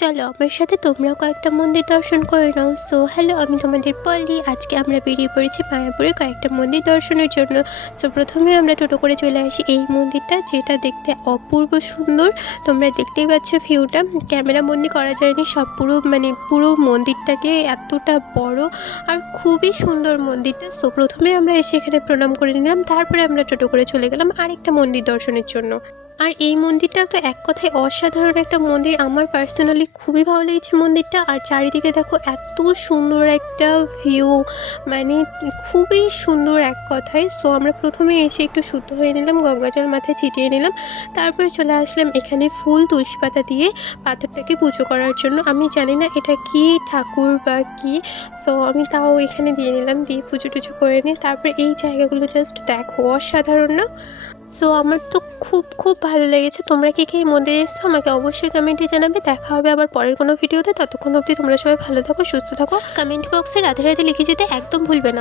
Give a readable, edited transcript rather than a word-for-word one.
চলো আমার সাথে তোমরাও কয়েকটা মন্দির দর্শন করে নাও। সো হ্যালো, আমি তোমাদের পলি। আজকে আমরা বেরিয়ে পড়েছি মায়াপুরে কয়েকটা মন্দির দর্শনের জন্য। সো প্রথমে আমরা টোটো করে চলে আসি এই মন্দিরটা, যেটা দেখতে অপূর্ব সুন্দর। তোমরা দেখতেই পাচ্ছ ভিউটা, ক্যামেরা বন্দি করা যায়নি, সব পুরো মন্দিরটাকে এতটা বড় আর খুবই সুন্দর মন্দিরটা। সো প্রথমে আমরা এসে এখানে প্রণাম করে নিলাম, তারপরে আমরা টোটো করে চলে গেলাম আরেকটা মন্দির দর্শনের জন্য। আর এই মন্দিরটা তো এক কথায় অসাধারণ একটা মন্দির। আমার পার্সোনালি খুবই ভালো লেগেছে মন্দিরটা। আর চারিদিকে দেখো এত সুন্দর একটা ভিউ, মানে খুবই সুন্দর এক কথায়। সো আমরা প্রথমে এসে একটু শুদ্ধ হয়ে নিলাম, গঙ্গাজল মাথায় ছিটিয়ে নিলাম, তারপরে চলে আসলাম এখানে ফুল তুলসী পাতা দিয়ে পাথরটাকে পুজো করার জন্য। আমি জানি না এটা কি ঠাকুর বা কি, সো আমি তাও এখানে দিয়ে নিলাম, দিয়ে পুজো টুজো করে নিই। তারপরে এই জায়গাগুলো জাস্ট দেখো, অসাধারণ না? সো আমার তো খুব খুব ভালো লেগেছে। তোমরা কি এই মন্দিরে এসছো আমাকে অবশ্যই কমেন্টে জানাবে। দেখা হবে আবার পরের কোনো ভিডিওতে। ততক্ষণ অবধি তোমরা সবাই ভালো থাকো, সুস্থ থাকো। কমেন্ট বক্সে রাধে রাধে লিখে যেতে একদম ভুলবে না।